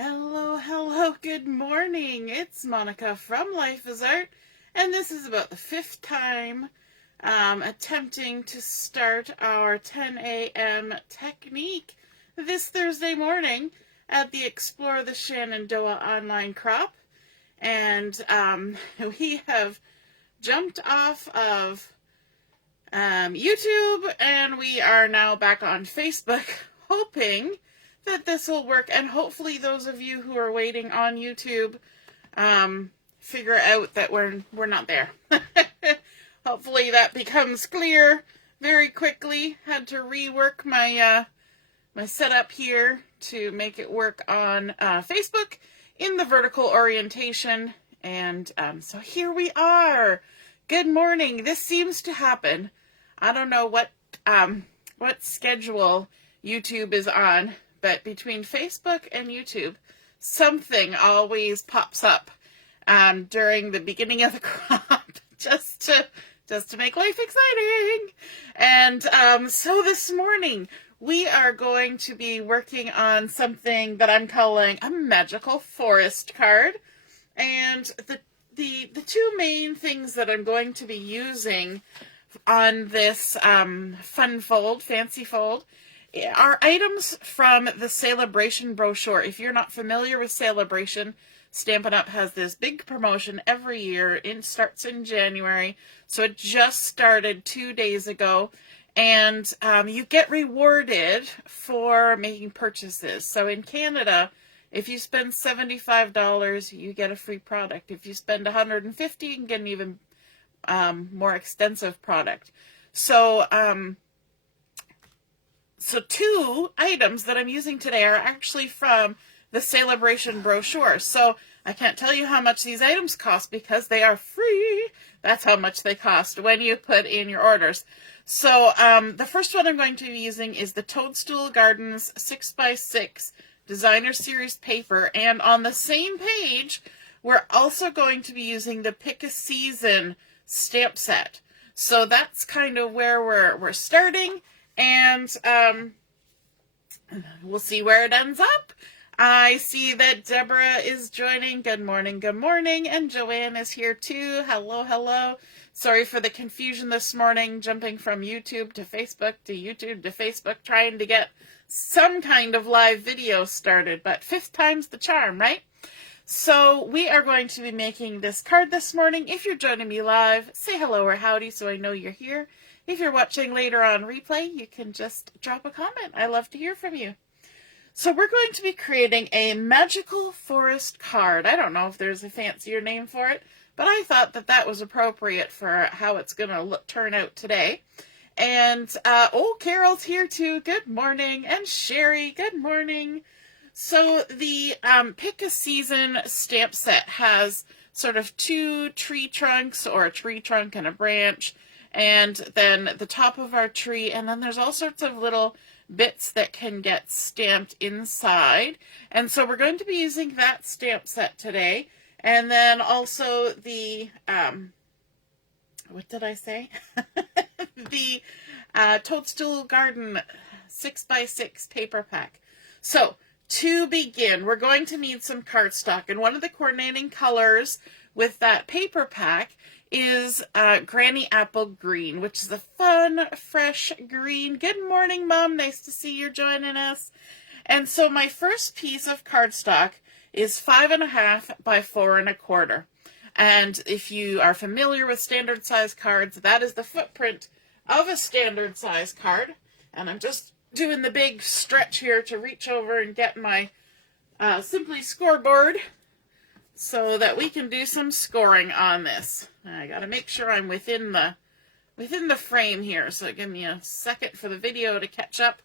Hello, hello, good morning. It's Monica from Life is Art, and this is about the fifth time attempting to start our 10 a.m. technique this Thursday morning at the Explore the Shenandoah online crop. And we have jumped off of YouTube, and we are now back on Facebook, hoping that this will work, and hopefully those of you who are waiting on YouTube figure out that we're not there. Hopefully that becomes clear very quickly. Had to rework my my setup here to make it work on Facebook in the vertical orientation, and so here we are. Good morning. This seems to happen. I don't know what schedule YouTube is on, but between Facebook and YouTube, something always pops up during the beginning of the crop, just to make life exciting. And so this morning we are going to be working on something that I'm calling a magical forest card. And the two main things that I'm going to be using on this fun fold, fancy fold, are items from the Sale-A-Bration Brochure. If you're not familiar with Sale-A-Bration, Stampin' Up! Has this big promotion every year. It starts in January, so it just started 2 days ago, and you get rewarded for making purchases. So in Canada, if you spend $75, you get a free product. If you spend $150, you can get an even more extensive product. So two items that I'm using today are actually from the Sale-A-Bration Brochure. So I can't tell you how much these items cost because they are free. That's how much they cost when you put in your orders. So the first one I'm going to be using is the Toadstool Gardens 6x6 Designer Series paper. And on the same page, we're also going to be using the Pick a Season stamp set. So that's kind of where we're starting. And we'll see where it ends up. I see that Deborah is joining. Good morning, good morning. And Joanne is here too. Hello, hello. Sorry for the confusion this morning, jumping from YouTube to Facebook to YouTube to Facebook, trying to get some kind of live video started. But fifth time's the charm, right? So we are going to be making this card this morning. If you're joining me live, say hello or howdy so I know you're here. If you're watching later on replay, you can just drop a comment. I love to hear from you. So we're going to be creating a magical forest card. I don't know if there's a fancier name for it, but I thought that that was appropriate for how it's going to turn out today. And, oh, Carol's here too. Good morning. And Sherry, good morning. So the Pick a Season stamp set has sort of two tree trunks, or a tree trunk and a branch, and then the top of our tree, and then there's all sorts of little bits that can get stamped inside. And so we're going to be using that stamp set today. And then also the, what did I say? The Toadstool Garden 6x6 paper pack. So to begin, we're going to need some cardstock, and one of the coordinating colors with that paper pack is Granny Apple Green, which is a fun, fresh green. Good morning, Mom. Nice to see you joining us. And so my first piece of cardstock is 5.5 by 4.25. And if you are familiar with standard size cards, that is the footprint of a standard size card. And I'm just doing the big stretch here to reach over and get my Simply scoreboard so that we can do some scoring on this. I got to make sure I'm within the frame here, so give me a second for the video to catch up.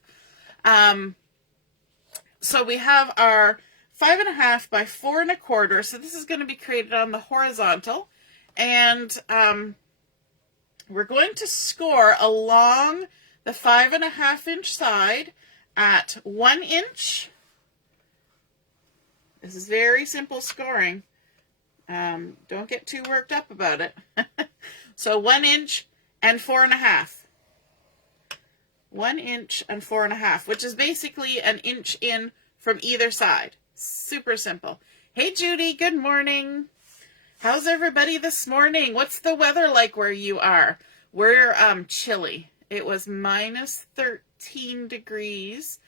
So we have our 5.5 by 4.25. So this is going to be created on the horizontal, and we're going to score along the 5.5 inch side at 1 inch. This is very simple scoring. Don't get too worked up about it. So 1 inch and 4.5. 1 inch and 4.5, which is basically an inch in from either side. Super simple. Hey Judy, good morning. How's everybody this morning? What's the weather like where you are? We're chilly. It was minus 13 degrees.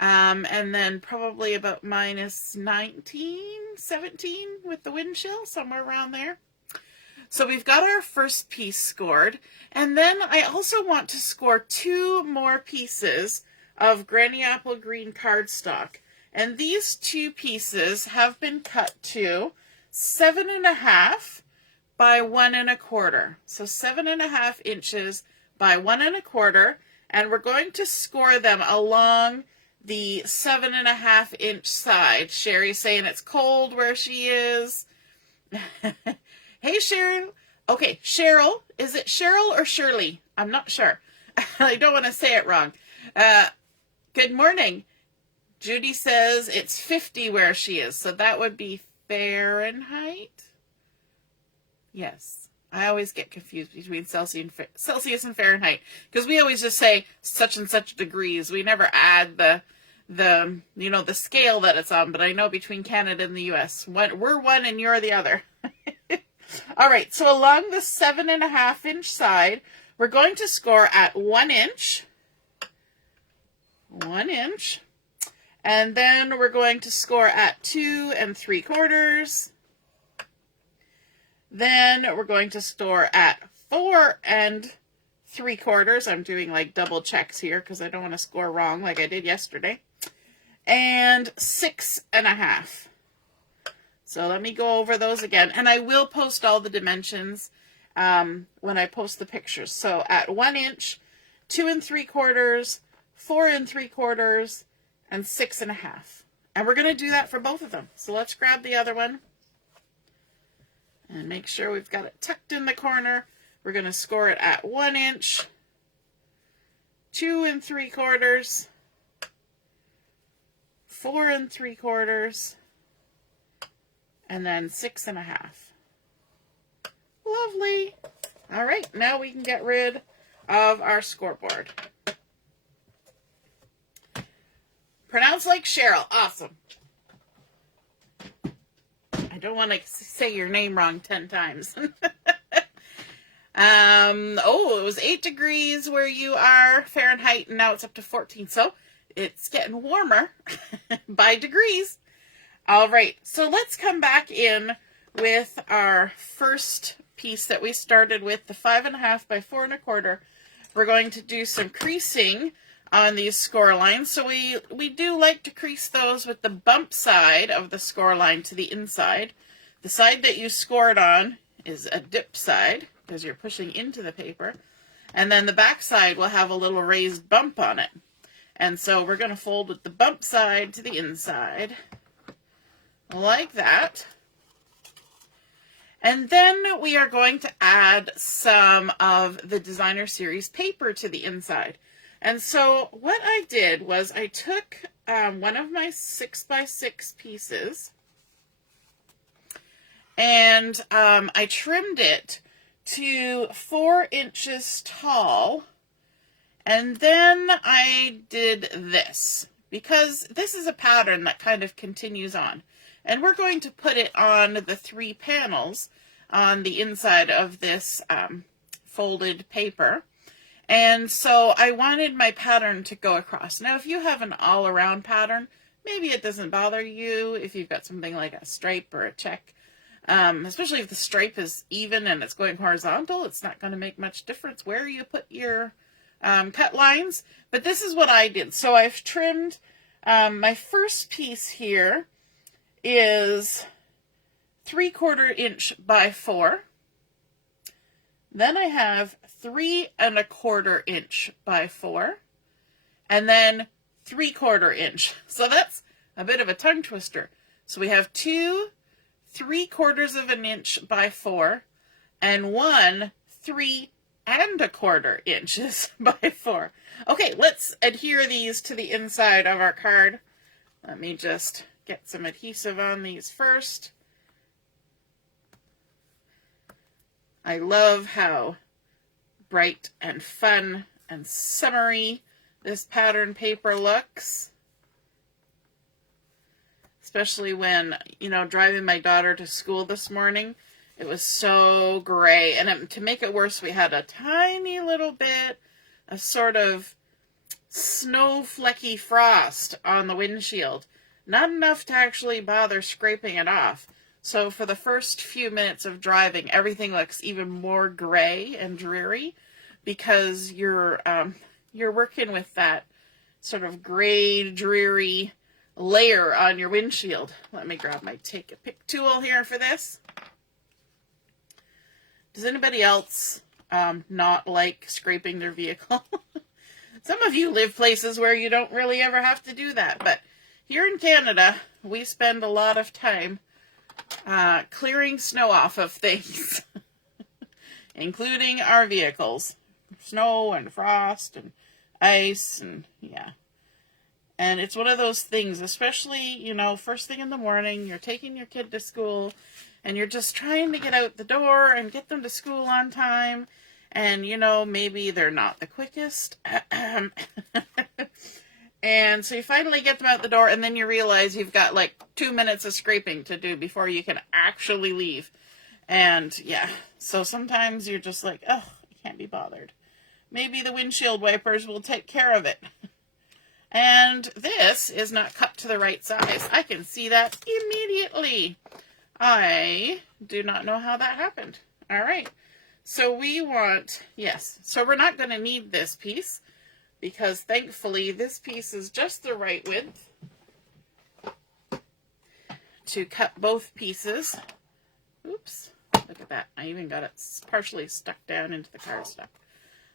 And then probably about minus 19, 17 with the wind chill, somewhere around there. So we've got our first piece scored. And then I also want to score 2 more pieces of Granny Apple Green cardstock. And these 2 pieces have been cut to 7.5 by 1 1/4. So 7.5 inches by 1 1/4. And we're going to score them along the 7.5 inch side. Sherry's saying it's cold where she is. Hey, Cheryl. Okay, Cheryl. Is it Cheryl or Shirley? I'm not sure. I don't want to say it wrong. Good morning. Judy says it's 50 where she is, so that would be Fahrenheit. Yes. I always get confused between Celsius and Fahrenheit because we always just say such and such degrees. We never add the scale that it's on, but I know between Canada and the US, we're one and you're the other. All right, so along the 7.5 inch side, we're going to score at 1 inch, 1 inch, and then we're going to score at 2 3/4. Then we're going to score at 4 3/4. I'm doing like double checks here because I don't want to score wrong like I did yesterday. And 6.5. So let me go over those again. And I will post all the dimensions when I post the pictures. So at 1 inch, 2 3/4, 4 3/4, and 6.5. And we're going to do that for both of them. So let's grab the other one. And make sure we've got it tucked in the corner. We're going to score it at 1 inch, 2 3/4, 4 3/4, and then 6.5. Lovely. All right, now we can get rid of our scoreboard. Pronounced like Cheryl. Awesome. I don't want to say your name wrong 10 times. It was 8 degrees where you are Fahrenheit, and now it's up to 14. So it's getting warmer by degrees. All right, so let's come back in with our first piece that we started with, the 5.5 by 4 1/4. We're going to do some creasing on these score lines. So we do like to crease those with the bump side of the score line to the inside. The side that you scored on is a dip side because you're pushing into the paper. And then the back side will have a little raised bump on it. And so we're going to fold with the bump side to the inside, like that. And then we are going to add some of the Designer Series paper to the inside. And so what I did was I took one of my 6x6 pieces and I trimmed it to 4 inches tall. And then I did this because this is a pattern that kind of continues on. And we're going to put it on the 3 panels on the inside of this folded paper. And so I wanted my pattern to go across. Now, if you have an all-around pattern, maybe it doesn't bother you if you've got something like a stripe or a check. Especially if the stripe is even and it's going horizontal, it's not going to make much difference where you put your cut lines. But this is what I did. So I've trimmed my first piece here is 3/4 inch by 4. Then I have 3 1/4 inch by 4, and then 3/4 inch. So that's a bit of a tongue twister. So we have 2 3/4 inch by 4, and 1 3 1/4 inches by 4. Okay, let's adhere these to the inside of our card. Let me just get some adhesive on these first. I love how bright and fun and summery this pattern paper looks. especially when, you know, driving my daughter to school this morning. It was so gray, and to make it worse, we had a tiny little bit, a sort of snow flecky frost on the windshield. Not enough to actually bother scraping it off. So for the first few minutes of driving, everything looks even more gray and dreary because you're working with that sort of gray, dreary layer on your windshield. Let me grab my take a pick tool here for this. Does anybody else not like scraping their vehicle? Some of you live places where you don't really ever have to do that, but here in Canada, we spend a lot of time clearing snow off of things, including our vehicles. Snow and frost and ice and yeah. And it's one of those things, especially, you know, first thing in the morning, you're taking your kid to school and you're just trying to get out the door and get them to school on time. And, you know, maybe they're not the quickest. And so you finally get them out the door and then you realize you've got like 2 minutes of scraping to do before you can actually leave. And yeah, so sometimes you're just like, oh, I can't be bothered. Maybe the windshield wipers will take care of it. And this is not cut to the right size. I can see that immediately. I do not know how that happened. All right. So we want, yes. So we're not going to need this piece because thankfully this piece is just the right width to cut both pieces. Oops. Look at that. I even got it partially stuck down into the cardstock.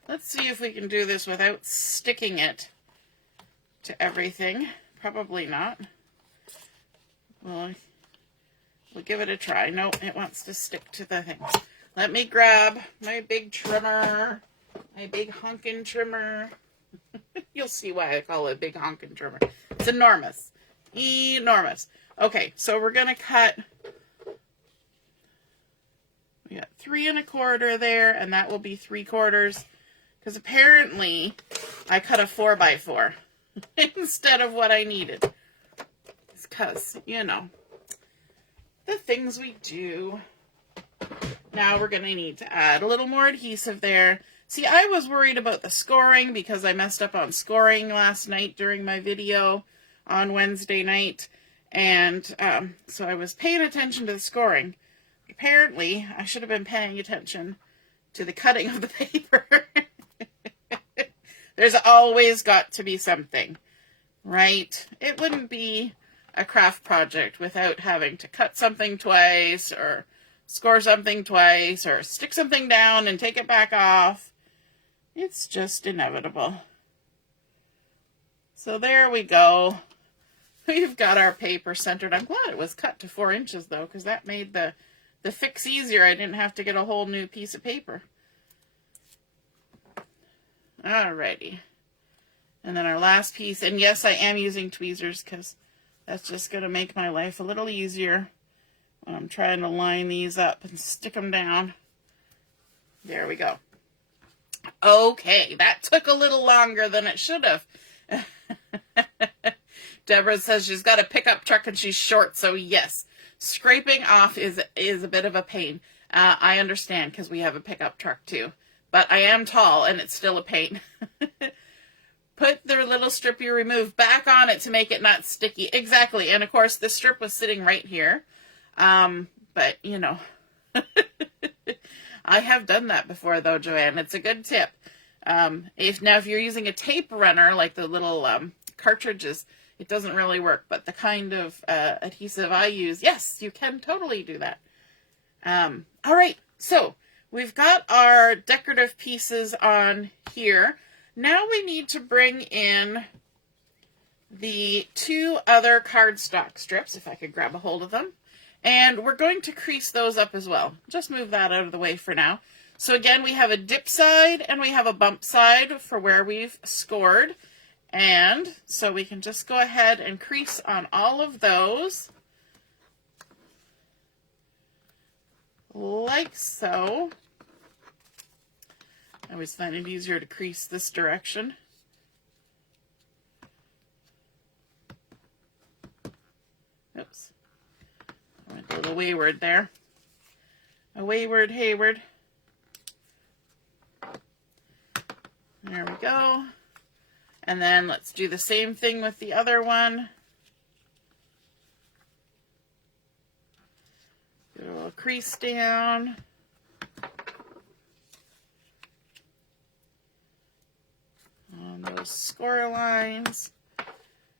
Let's see if we can do this without sticking it to everything. Probably not. Well, we'll give it a try. No, it wants to stick to the thing. Let me grab my big trimmer, my big honkin' trimmer. You'll see why I call it a big honkin' trimmer. It's enormous. Enormous. Okay, so we're going to cut. We got 3 1/4 there, and that will be 3/4. Because apparently I cut a 4x4 instead of what I needed. It's because, you know, the things we do. Now we're going to need to add a little more adhesive there. See, I was worried about the scoring because I messed up on scoring last night during my video on Wednesday night. And so I was paying attention to the scoring. Apparently, I should have been paying attention to the cutting of the paper. There's always got to be something, right? It wouldn't be a craft project without having to cut something twice or score something twice or stick something down and take it back off. It's just inevitable. So there we go. We've got our paper centered. I'm glad it was cut to 4 inches though, because that made the fix easier. I didn't have to get a whole new piece of paper. Alrighty. And then our last piece, and yes, I am using tweezers because that's just going to make my life a little easier when I'm trying to line these up and stick them down. There we go. Okay, that took a little longer than it should have. Deborah says she's got a pickup truck and she's short, so yes, scraping off is a bit of a pain. I understand because we have a pickup truck too. But I am tall, and it's still a pain. Put the little strip you removed back on it to make it not sticky. Exactly. And, of course, the strip was sitting right here. But, you know, I have done that before, though, Joanne. It's a good tip. If you're using a tape runner, like the little cartridges, it doesn't really work. But the kind of adhesive I use, yes, you can totally do that. All right. So we've got our decorative pieces on here. Now we need to bring in the 2 other cardstock strips, if I could grab a hold of them. And we're going to crease those up as well. Just move that out of the way for now. So again, we have a dip side and we have a bump side for where we've scored. And so we can just go ahead and crease on all of those. Like so. I always find it easier to crease this direction. Oh, A little wayward there. A wayward Hayward. There we go. And then let's do the same thing with the other one. Do a little crease down. On those score lines.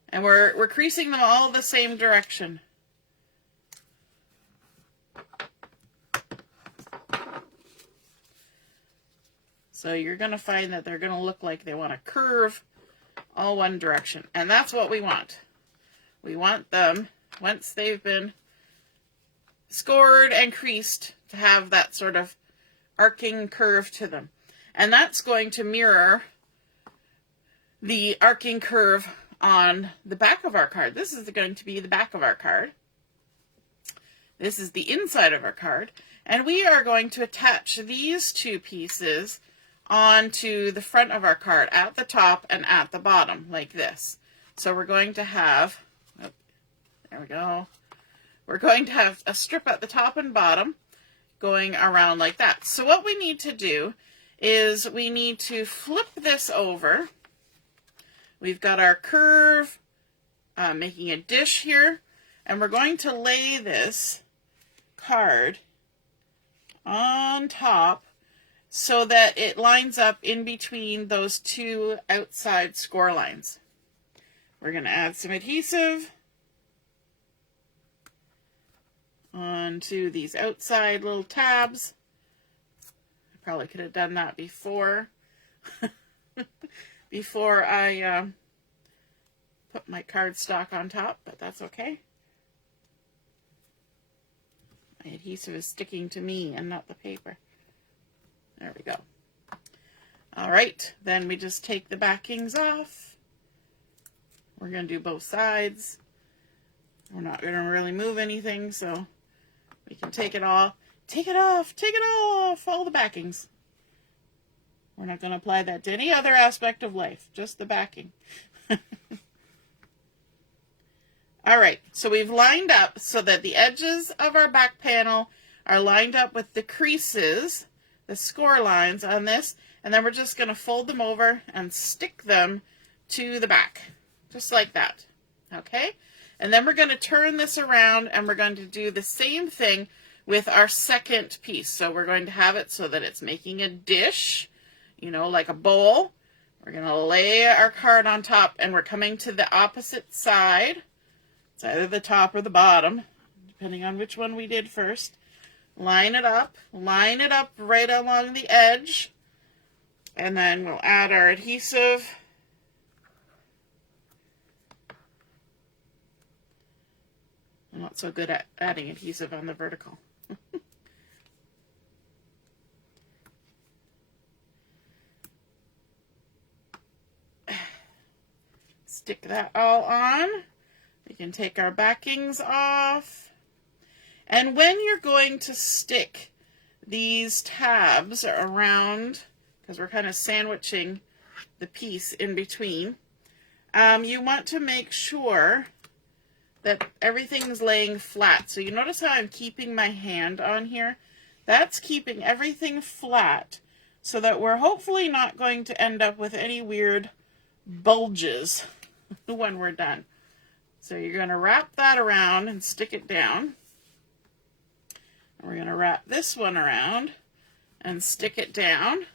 And we're creasing them all the same direction. So you're going to find that they're going to look like they want to curve all one direction. And that's what we want. We want them, once they've been scored and creased, to have that sort of arcing curve to them. And that's going to mirror the arcing curve on the back of our card. This is going to be the back of our card. This is the inside of our card. And we are going to attach these two pieces onto the front of our card at the top and at the bottom like this. So we're going to have, oh, there we go. We're going to have a strip at the top and bottom going around like that. So what we need to do is we need to flip this over. We've got our curve making a dish here, and we're going to lay this card on top so that it lines up in between those two outside score lines. We're going to add some adhesive onto these outside little tabs. I probably could have done that before before I put my cardstock on top, but that's okay. My adhesive is sticking to me and not the paper. There we go. All right, then we just take the backings off. We're going to do both sides. We're not going to really move anything, so we can take it off. Take it off, all the backings. We're not going to apply that to any other aspect of life, just the backing. All right, so we've lined up so that the edges of our back panel are lined up with the creases, the score lines on this, and then we're just going to fold them over and stick them to the back, just like that, okay? And then we're going to turn this around and we're going to do the same thing with our second piece. So we're going to have it so that it's making a dish, you know, like a bowl. We're going to lay our card on top and we're coming to the opposite side. It's either the top or the bottom, depending on which one we did first. Line it up right along the edge, and then we'll add our adhesive. I'm not so good at adding adhesive on the vertical. Stick that all on. We can take our backings off. And when you're going to stick these tabs around, because we're kind of sandwiching the piece in between, you want to make sure that everything's laying flat. So you notice how I'm keeping my hand on here? That's keeping everything flat so that we're hopefully not going to end up with any weird bulges when we're done. So you're going to wrap that around and stick it down. We're going to wrap this one around and stick it down.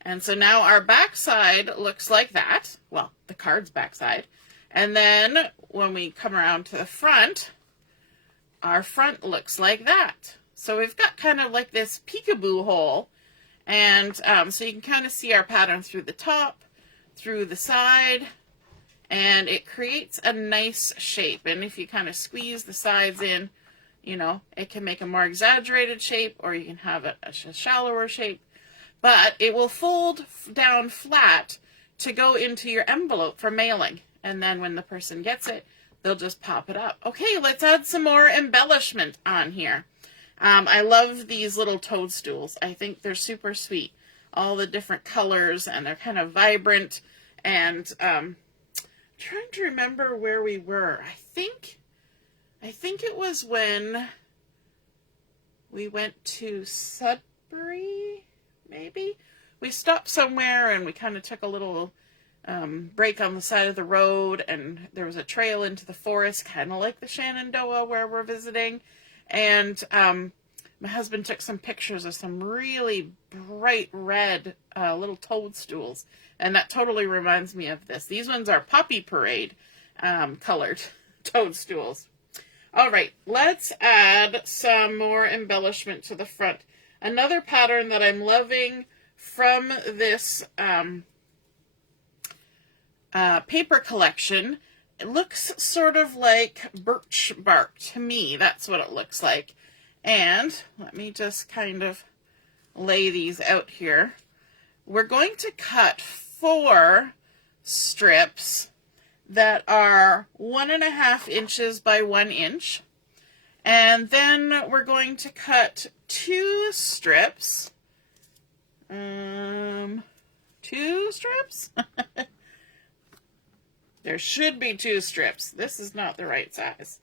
And so now our back side looks like that. Well, the card's back side. And then when we come around to the front, our front looks like that. So we've got kind of like this peekaboo hole. And so you can kind of see our pattern through the top, through the side, and it creates a nice shape. And if you kind of squeeze the sides in, you know, it can make a more exaggerated shape, or you can have a shallower shape. But it will fold down flat to go into your envelope for mailing. And then when the person gets it, they'll just pop it up. Okay, let's add some more embellishment on here. I love these little toadstools. I think they're super sweet. All the different colors, and they're kind of vibrant. And trying to remember where we were. I think I think it was when we went to Sudbury, maybe. We stopped somewhere and we kind of took a little break on the side of the road, and there was a trail into the forest, kind of like the Shenandoah where we're visiting. And my husband took some pictures of some really bright red little toadstools, and that totally reminds me of this. These ones are Poppy Parade colored toadstools. All right, let's add some more embellishment to the front. Another pattern that I'm loving from this paper collection, it looks sort of like birch bark to me. That's what it looks like. And let me just kind of lay these out here. We're going to cut 4 strips that are 1.5 inches by 1 inch. And then we're going to cut 2 strips. 2 strips? There should be 2 strips. This is not the right size.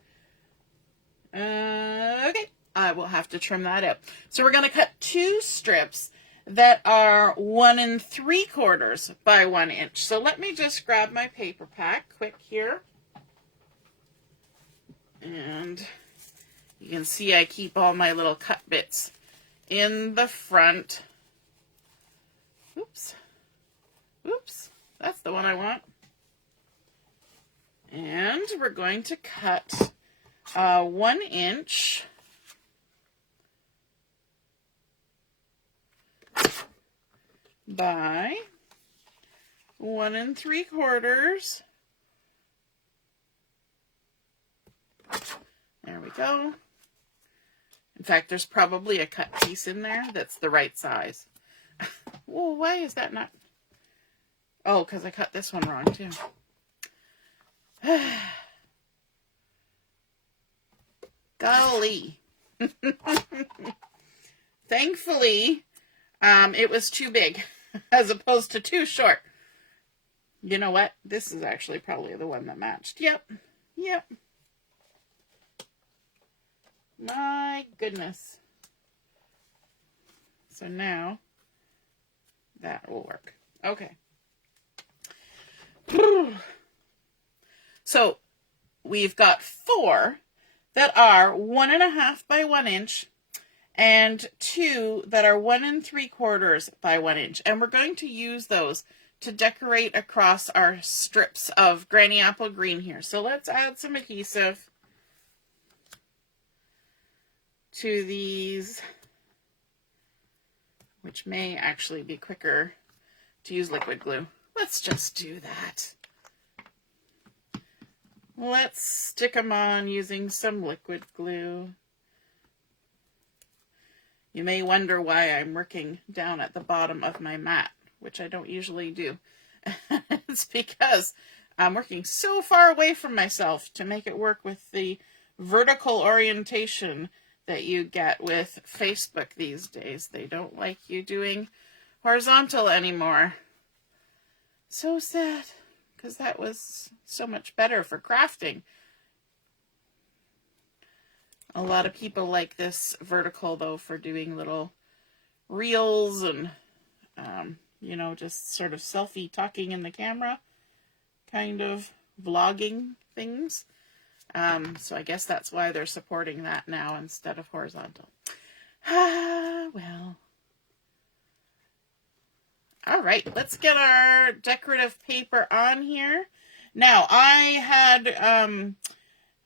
Okay, I will have to trim that out. So we're going to cut 2 strips that are 1 3/4 by 1 inch. So let me just grab my paper pack quick here. And you can see I keep all my little cut bits in the front. Oops. Oops. That's the one I want. And we're going to cut 1 inch by 1 3/4. There we go. In fact, there's probably a cut piece in there that's the right size. Well, why is that not? Oh, because I cut this one wrong too. Golly. Thankfully, it was too big as opposed to too short. You know what? This is actually probably the one that matched. Yep. Yep. My goodness. So now that will work. Okay. So we've got 4 that are 1.5 by 1 inch and 2 that are 1 3/4 by 1 inch. And we're going to use those to decorate across our strips of Granny Apple Green here. So let's add some adhesive to these, which may actually be quicker to use liquid glue. Let's just do that. Let's stick them on using some liquid glue. You may wonder why I'm working down at the bottom of my mat, which I don't usually do. It's because I'm working so far away from myself to make it work with the vertical orientation that you get with Facebook these days. They don't like you doing horizontal anymore. So sad, because that was so much better for crafting. A lot of people like this vertical, though, for doing little reels and, you know, just sort of selfie talking in the camera, kind of vlogging things. So I guess that's why they're supporting that now instead of horizontal. Well. All right, let's get our decorative paper on here. Now, I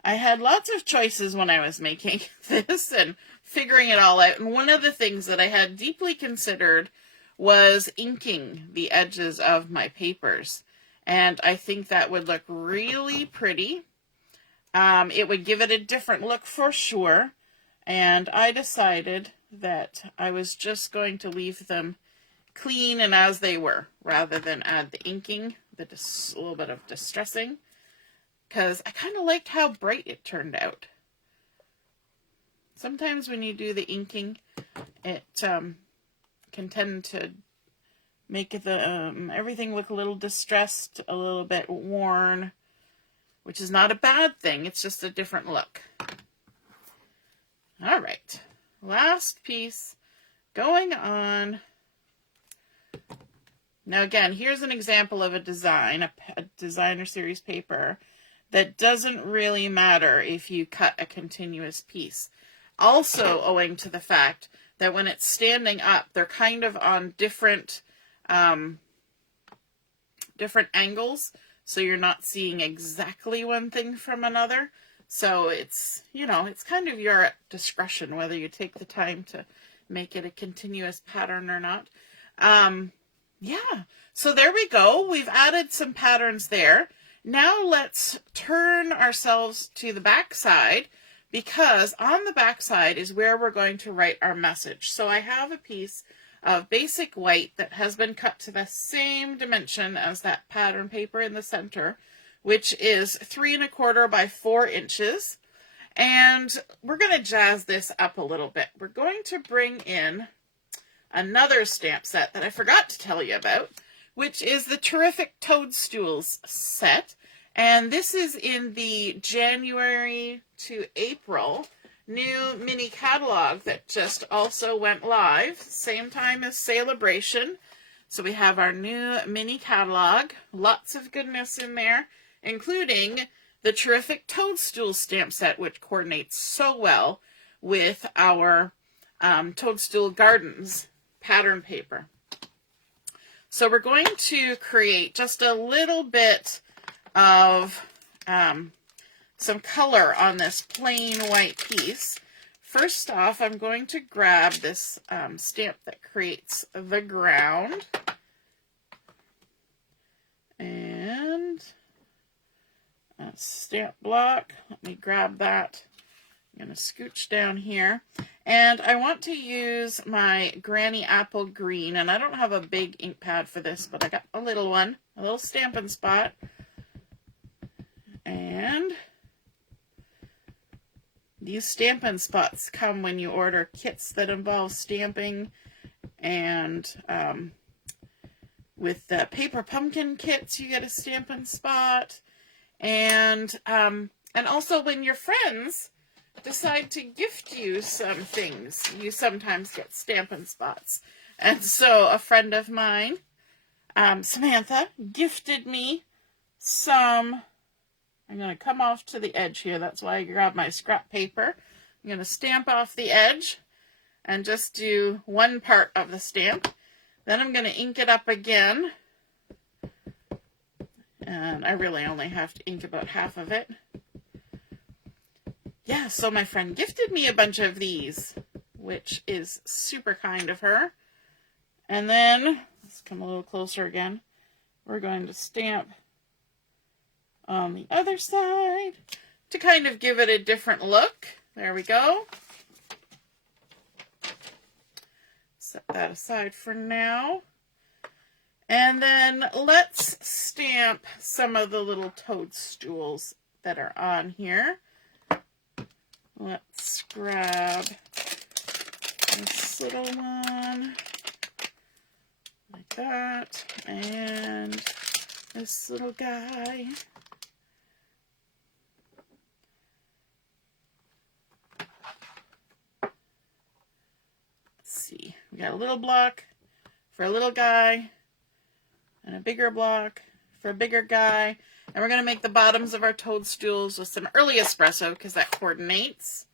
had lots of choices when I was making this and figuring it all out. And one of the things that I had deeply considered was inking the edges of my papers. And I think that would look really pretty. It would give it a different look for sure. And I decided that I was just going to leave them clean and as they were, rather than add the inking, a little bit of distressing, because I kind of liked how bright it turned out. Sometimes when you do the inking, it can tend to make the everything look a little distressed, a little bit worn, which is not a bad thing. It's just a different look. All right, last piece going on. Now again, here's an example of a design, a designer series paper that doesn't really matter if you cut a continuous piece. Also owing to the fact that when it's standing up, they're kind of on different angles, so you're not seeing exactly one thing from another. So it's, you know, it's kind of your discretion whether you take the time to make it a continuous pattern or not. Yeah, so there we go. We've added some patterns there. Now let's turn ourselves to the back side, because on the back side is where we're going to write our message. So I have a piece of basic white that has been cut to the same dimension as that pattern paper in the center, which is 3 1/4 by 4 inches. And we're going to jazz this up a little bit. We're going to bring in another stamp set that I forgot to tell you about, which is the terrific Toadstools set. And this is in the January to April new mini catalog that just also went live, same time as Sale-A-Bration. So we have our new mini catalog, lots of goodness in there, including the terrific Toadstool stamp set, which coordinates so well with our Toadstool Gardens pattern paper. So we're going to create just a little bit of some color on this plain white piece. First off, I'm going to grab this stamp that creates the ground, and a stamp block. Let me grab that. I'm going to scooch down here, and I want to use my Granny Apple Green, and I don't have a big ink pad for this, but I got a little one, a little Stampin' Spot, and these Stampin' Spots come when you order kits that involve stamping, and with the paper pumpkin kits you get a Stampin' Spot, and also when your friends decide to gift you some things, you sometimes get Stampin' Spots. And so a friend of mine, Samantha, gifted me some. I'm going to come off to the edge here. That's why I grabbed my scrap paper. I'm going to stamp off the edge and just do one part of the stamp. Then I'm going to ink it up again. And I really only have to ink about half of it. Yeah, so my friend gifted me a bunch of these, which is super kind of her. And then, let's come a little closer again. We're going to stamp on the other side to kind of give it a different look. There we go. Set that aside for now. And then let's stamp some of the little toadstools that are on here. Let's grab this little one, like that, and this little guy. Let's see, we got a little block for a little guy, and a bigger block for a bigger guy. And we're going to make the bottoms of our toadstools with some early espresso because that coordinates.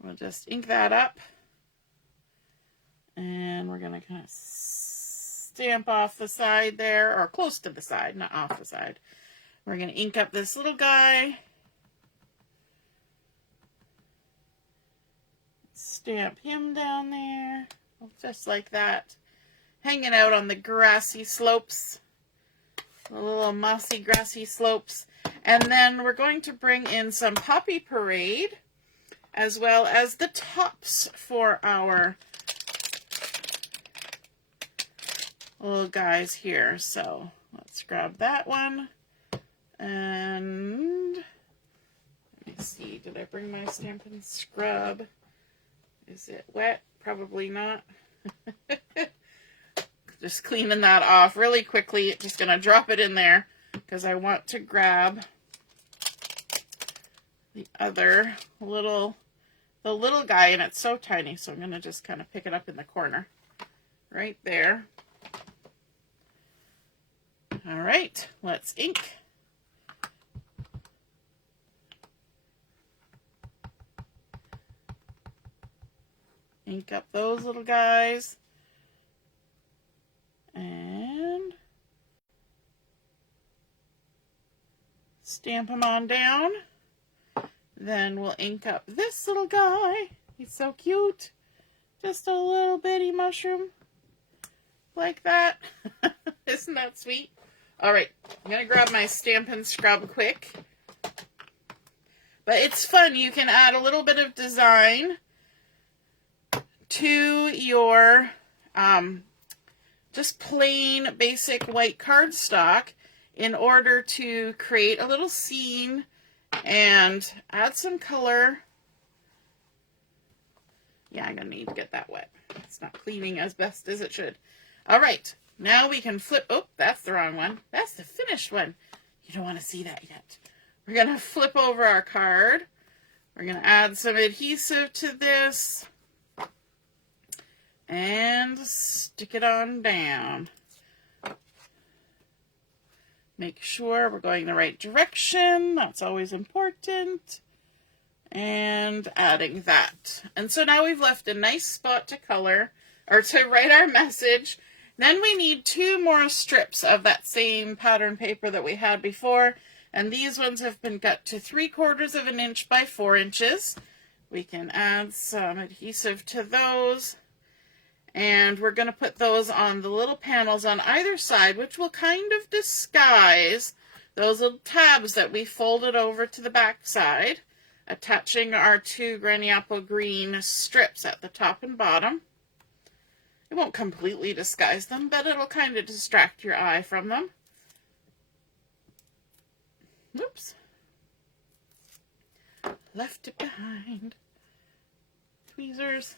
We'll just ink that up. And we're going to kind of stamp off the side there, or close to the side, not off the side. We're going to ink up this little guy. Stamp him down there, just like that. Hanging out on the grassy slopes. The little mossy, grassy slopes. And then we're going to bring in some Poppy Parade, as well as the tops for our little guys here. So let's grab that one. And let me see, did I bring my Stampin' Scrub? Is it wet? Probably not. Just cleaning that off really quickly. Just going to drop it in there because I want to grab the other little guy, and it's so tiny, so I'm going to just kind of pick it up in the corner right there. All right, let's ink. Ink up those little guys. And stamp them on down. Then we'll ink up this little guy. He's so cute. Just a little bitty mushroom. Like that. Isn't that sweet? Alright, I'm going to grab my Stampin' Scrub quick. But it's fun. You can add a little bit of design to your just plain basic white cardstock in order to create a little scene and add some color. Yeah, I'm going to need to get that wet. It's not cleaning as best as it should. All right, now we can flip. Oh, that's the wrong one. That's the finished one. You don't want to see that yet. We're going to flip over our card. We're going to add some adhesive to this and stick it on down. Make sure we're going the right direction. That's always important. And adding that. And so now we've left a nice spot to color, or to write our message. Then we need 2 more strips of that same pattern paper that we had before. And these ones have been cut to 3/4 of an inch by 4 inches. We can add some adhesive to those. And we're going to put those on the little panels on either side, which will kind of disguise those little tabs that we folded over to the back side, attaching our 2 Granny Apple Green strips at the top and bottom. It won't completely disguise them, but it'll kind of distract your eye from them. Oops. Left it behind. Tweezers.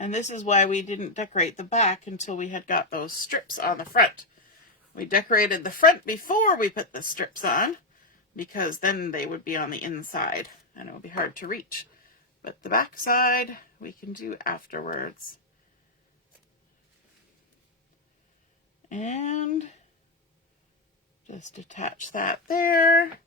And this is why we didn't decorate the back until we had got those strips on the front. We decorated the front before we put the strips on, because then they would be on the inside and it would be hard to reach. But the back side we can do afterwards. And just attach that there.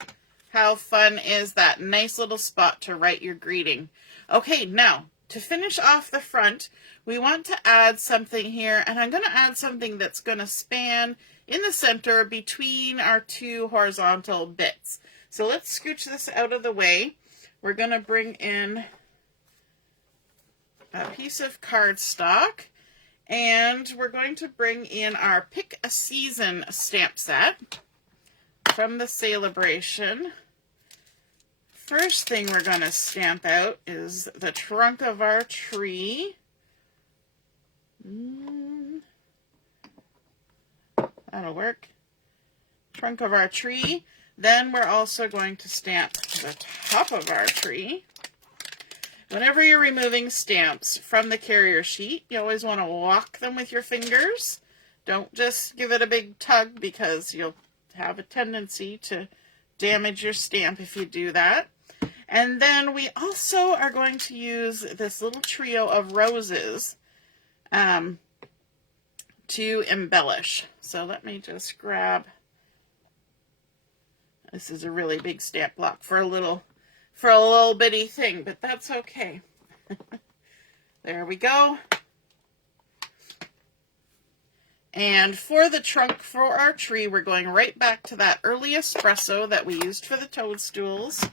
How fun is that? Nice little spot to write your greeting. Okay, now to finish off the front, we want to add something here, and I'm going to add something that's going to span in the center between our 2 horizontal bits. So let's scooch this out of the way. We're going to bring in a piece of cardstock, and we're going to bring in our Pick a Season stamp set from the Sale-A-Bration. First thing we're going to stamp out is the trunk of our tree. That'll work. Trunk of our tree. Then we're also going to stamp the top of our tree. Whenever you're removing stamps from the carrier sheet, you always want to walk them with your fingers. Don't just give it a big tug, because you'll have a tendency to damage your stamp if you do that. And then we also are going to use this little trio of roses to embellish. So let me just grab, this is a really big stamp block for a little bitty thing, but that's okay. There we go. And for the trunk for our tree, we're going right back to that early espresso that we used for the Toadstools.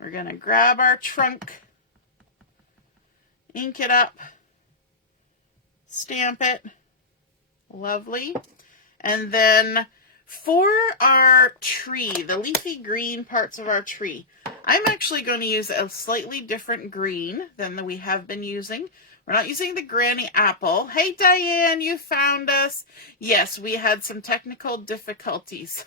We're going to grab our trunk, ink it up, stamp it. Lovely. And then for our tree, the leafy green parts of our tree, I'm actually going to use a slightly different green than we have been using. We're not using the Granny Apple. Hey, Diane, you found us. Yes, we had some technical difficulties.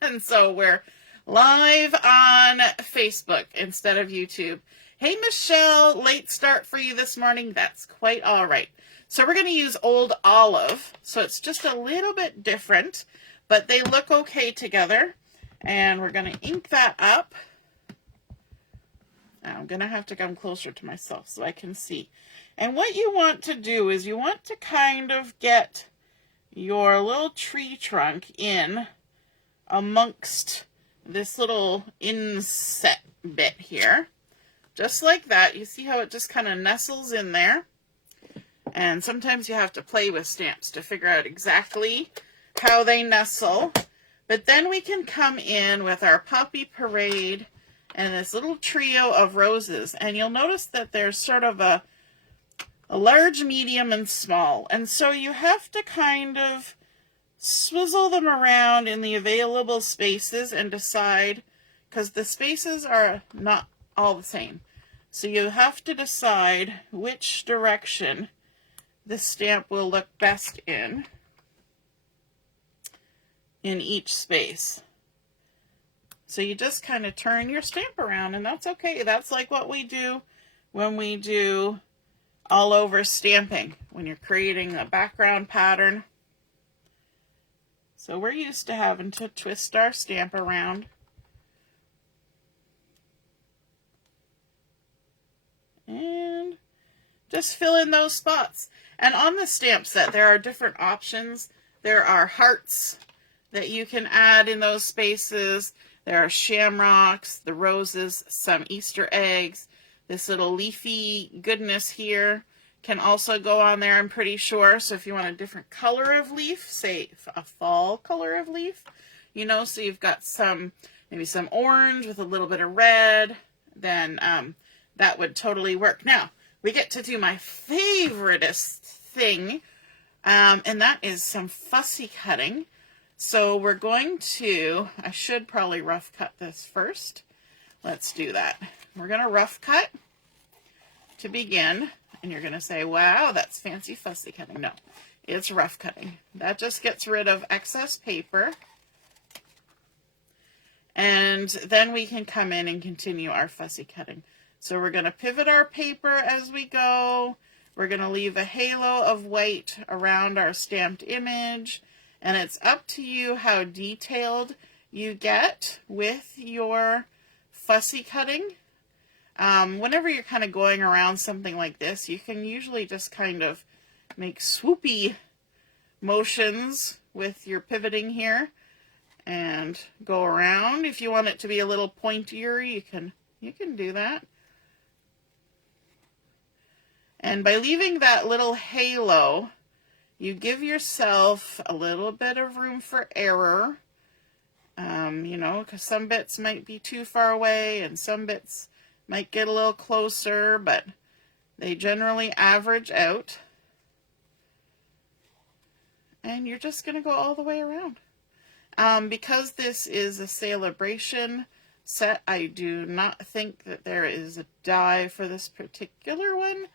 And so we're live on Facebook instead of YouTube. Hey, Michelle, late start for you this morning. That's quite all right. So we're going to use Old Olive. So it's just a little bit different, but they look okay together. And we're going to ink that up. Now I'm going to have to come closer to myself so I can see. And what you want to do is you want to kind of get your little tree trunk in amongst this little inset bit here. Just like that. You see how it just kind of nestles in there? And sometimes you have to play with stamps to figure out exactly how they nestle. But then we can come in with our Poppy Parade and this little trio of roses. And you'll notice that there's sort of a large, medium, and small. And so you have to kind of swizzle them around in the available spaces and decide, because the spaces are not all the same. So you have to decide which direction the stamp will look best in each space. So you just kind of turn your stamp around, and that's okay. That's like what we do when we do all over stamping, when you're creating a background pattern. So we're used to having to twist our stamp around. And just fill in those spots. And on the stamp set, there are different options. There are hearts that you can add in those spaces. There are shamrocks, the roses, some Easter eggs. This little leafy goodness here can also go on there, I'm pretty sure. So if you want a different color of leaf, say a fall color of leaf, you know, so you've got some, maybe some orange with a little bit of red, then that would totally work. Now, we get to do my favoriteest thing, and that is some fussy cutting. So we're going to, I should probably rough cut this first. Let's do that. We're going to rough cut to begin. And you're going to say, wow, that's fancy fussy cutting. No, it's rough cutting. That just gets rid of excess paper. And then we can come in and continue our fussy cutting. So we're going to pivot our paper as we go. We're going to leave a halo of white around our stamped image. And it's up to you how detailed you get with your fussy cutting. Whenever you're kind of going around something like this, you can usually just kind of make swoopy motions with your pivoting here and go around. If you want it to be a little pointier, you can do that. And by leaving that little halo, you give yourself a little bit of room for error. You know, because some bits might be too far away and some bits might get a little closer, but they generally average out. And you're just going to go all the way around. Because this is a Sale-A-Bration set, I do not think that there is a die for this particular one.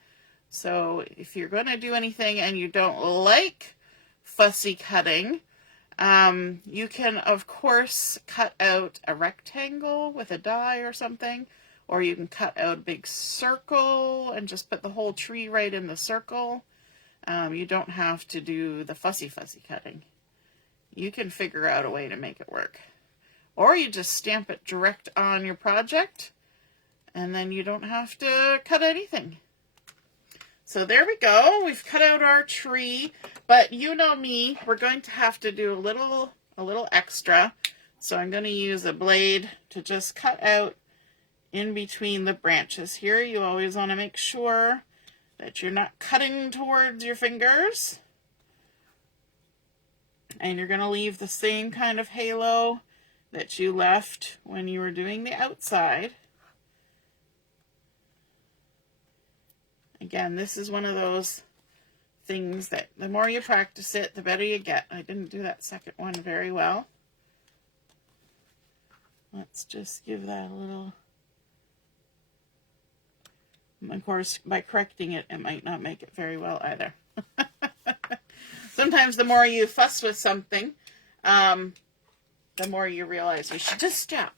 So if you're going to do anything and you don't like fussy cutting, you can, of course, cut out a rectangle with a die or something. Or you can cut out a big circle and just put the whole tree right in the circle. You don't have to do the fussy cutting. You can figure out a way to make it work. Or you just stamp it direct on your project, and then you don't have to cut anything. So there we go. We've cut out our tree, but you know me, we're going to have to do a little extra. So I'm going to use a blade to just cut out in between the branches here. You always want to make sure that you're not cutting towards your fingers. And you're going to leave the same kind of halo that you left when you were doing the outside. Again, this is one of those things that the more you practice it, the better you get. I didn't do that second one very well. Let's just give that a little... Of course, by correcting it, it might not make it very well either. Sometimes the more you fuss with something, the more you realize you should just stop.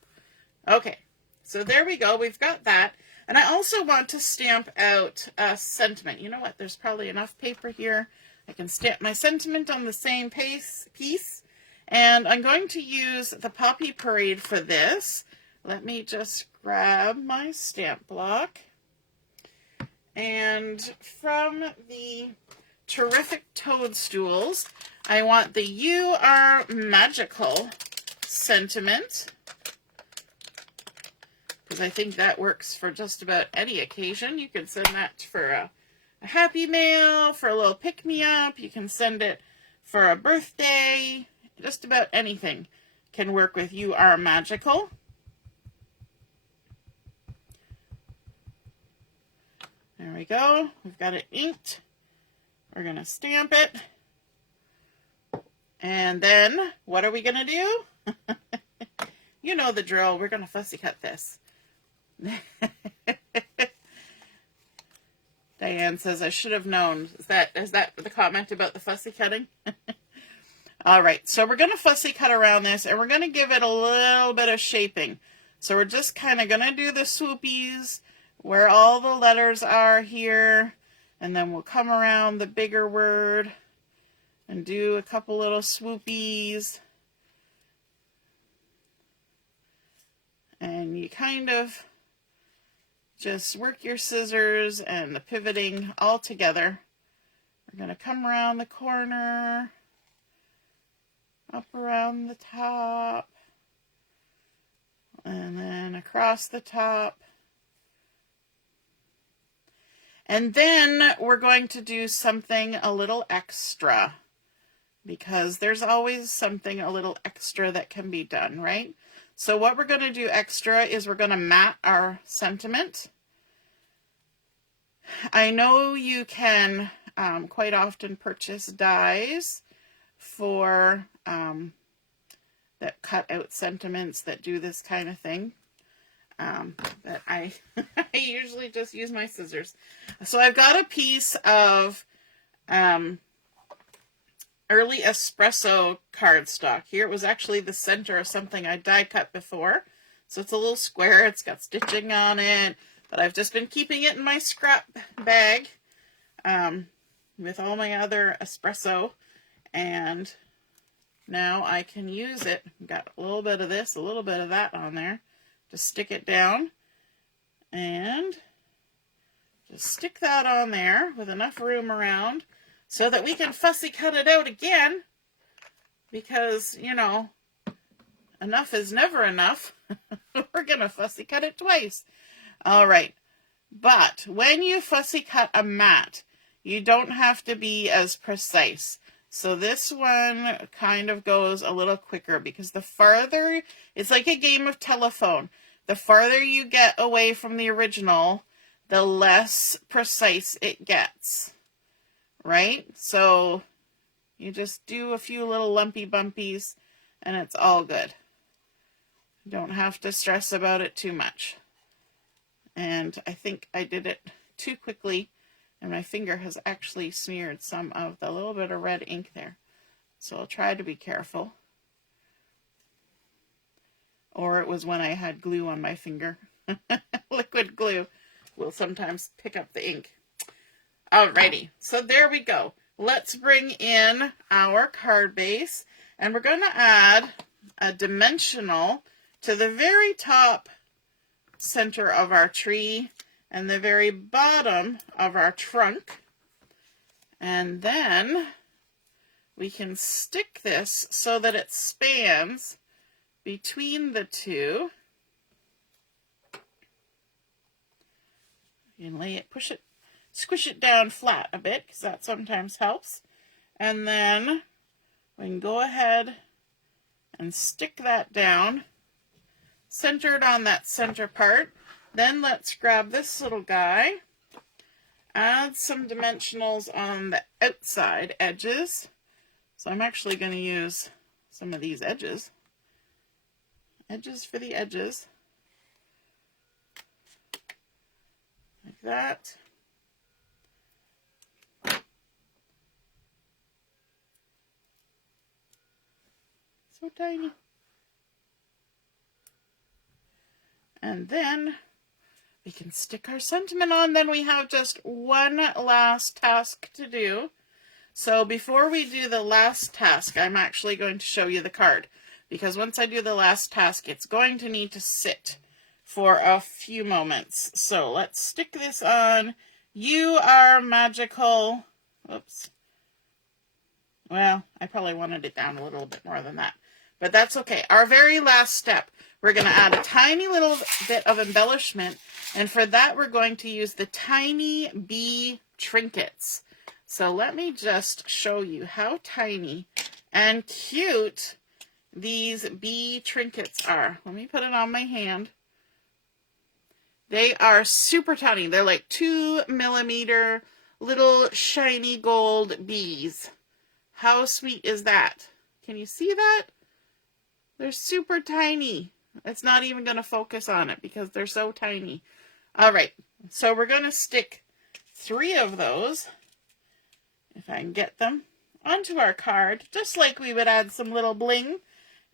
Okay, so there we go. We've got that. And I also want to stamp out a sentiment. You know what? There's probably enough paper here. I can stamp my sentiment on the same piece. And I'm going to use the Poppy Parade for this. Let me just grab my stamp block. And from the terrific Toadstools, I want the "You Are Magical" sentiment, because I think that works for just about any occasion. You can send that for a happy mail, for a little pick-me-up. You can send it for a birthday. Just about anything can work with "You Are Magical." There we go. We've got it inked. We're going to stamp it. And then, what are we going to do? You know the drill. We're going to fussy cut this. Diane says, I should have known. Is that the comment about the fussy cutting? All right, so we're going to fussy cut around this, and we're going to give it a little bit of shaping. So we're just kind of going to do the swoopies where all the letters are here, and then we'll come around the bigger word and do a couple little swoopies. And you kind of just work your scissors and the pivoting all together. We're going to come around the corner, up around the top, and then across the top. And then we're going to do something a little extra, because there's always something a little extra that can be done, right? So what we're going to do extra is we're going to mat our sentiment. I know you can quite often purchase dies for that cut out sentiments that do this kind of thing. But I usually just use my scissors. So I've got a piece of early Espresso cardstock. Here it was actually the center of something I die cut before. So it's a little square. It's got stitching on it. But I've just been keeping it in my scrap bag with all my other Espresso. And now I can use it. Got a little bit of this, a little bit of that on there. Just stick it down and just stick that on there with enough room around so that we can fussy cut it out again, because, you know, enough is never enough. We're going to fussy cut it twice. All right. But when you fussy cut a mat, you don't have to be as precise. So this one kind of goes a little quicker, because the farther, it's like a game of telephone. The farther you get away from the original, the less precise it gets, right? So you just do a few little lumpy bumpies and it's all good. You don't have to stress about it too much. And I think I did it too quickly, and my finger has actually smeared some of the little bit of red ink there. So I'll try to be careful. Or it was when I had glue on my finger. Liquid glue will sometimes pick up the ink. Alrighty, so there we go. Let's bring in our card base, and we're going to add a dimensional to the very top center of our tree and the very bottom of our trunk. And then we can stick this so that it spans between the two. You can lay it, push it, squish it down flat a bit, because that sometimes helps. And then we can go ahead and stick that down, centered on that center part. Then let's grab this little guy, add some dimensionals on the outside edges. So I'm actually going to use some of these edges. Edges for the edges. Like that. So tiny. And then We can stick our sentiment on. Then we have just one last task to do. So before we do the last task, I'm actually going to show you the card, because once I do the last task, it's going to need to sit for a few moments. So let's stick this on. You are magical. Oops. Well, I probably wanted it down a little bit more than that, but that's okay. Our very last step, we're going to add a tiny little bit of embellishment, and for that we're going to use the tiny Bee Trinkets. So let me just show you how tiny and cute these Bee Trinkets are. Let me put it on my hand. They are super tiny. They're like 2mm little shiny gold bees. How sweet is that? Can you see that? They're super tiny. It's not even going to focus on it because they're so tiny. All right, so we're going to stick 3 of those, if I can get them, onto our card, just like we would add some little bling.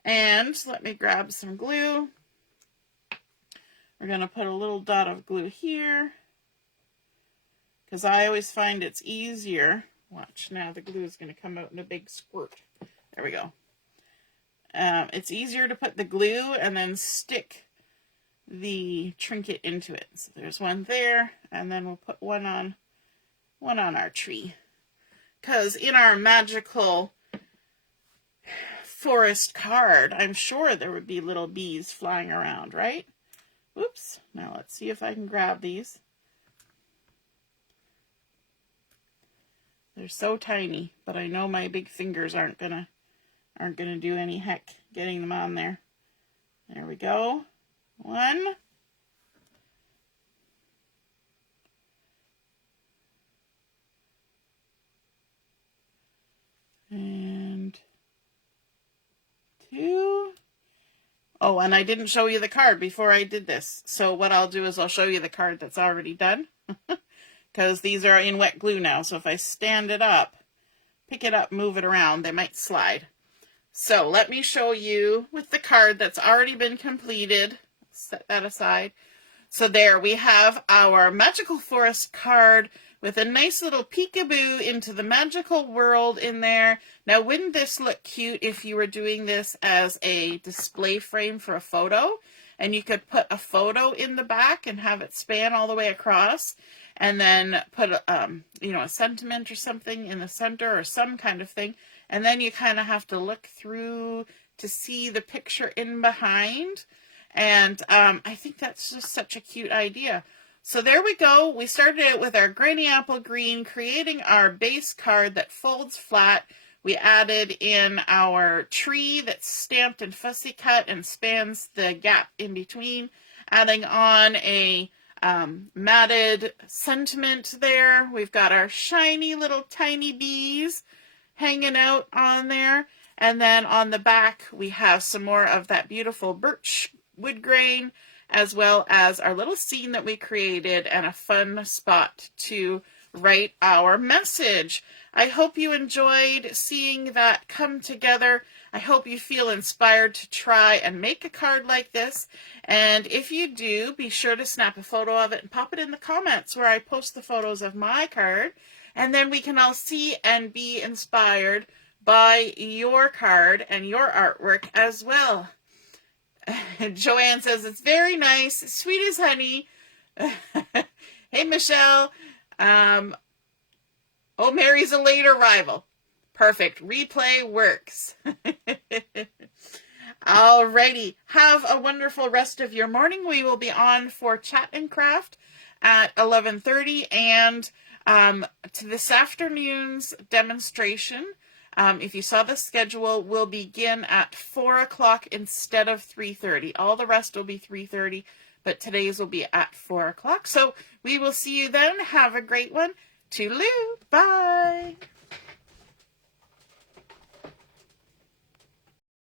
And let me grab some glue. We're going to put a little dot of glue here, because I always find it's easier. Watch, now the glue is going to come out in a big squirt. There we go. It's easier to put the glue and then stick the trinket into it. So there's one there, and then we'll put one on our tree. Because in our magical forest card, I'm sure there would be little bees flying around, right? Oops. Now let's see if I can grab these. They're so tiny, but I know my big fingers aren't gonna do any heck getting them on there. There we go. 1. And 2. Oh, and I didn't show you the card before I did this. So what I'll do is I'll show you the card that's already done. Because these are in wet glue now. So if I stand it up, pick it up, move it around, they might slide. So let me show you with the card that's already been completed. Set that aside. So there we have our Magical Forest card with a nice little peekaboo into the magical world in there. Now, wouldn't this look cute if you were doing this as a display frame for a photo? And you could put a photo in the back and have it span all the way across, and then put a sentiment or something in the center or some kind of thing. And then you kind of have to look through to see the picture in behind. And I think that's just such a cute idea. So there we go. We started out with our Granny Apple Green, creating our base card that folds flat. We added in our tree that's stamped and fussy cut and spans the gap in between, adding on a matted sentiment there. We've got our shiny little tiny bees hanging out on there. And then on the back, we have some more of that beautiful birch wood grain, as well as our little scene that we created and a fun spot to write our message. I hope you enjoyed seeing that come together. I hope you feel inspired to try and make a card like this. And if you do, be sure to snap a photo of it and pop it in the comments where I post the photos of my card. And then we can all see and be inspired by your card and your artwork as well. Joanne says, it's very nice, sweet as honey. Hey, Michelle. Oh, Mary's a late arrival. Perfect. Replay works. Alrighty. Have a wonderful rest of your morning. We will be on for Chat and Craft at 11:30, and to this afternoon's demonstration, if you saw the schedule, will begin at 4 o'clock instead of 3:30. All the rest will be 3:30, but today's will be at 4 o'clock. So we will see you then. Have a great one. Toodaloo. Bye.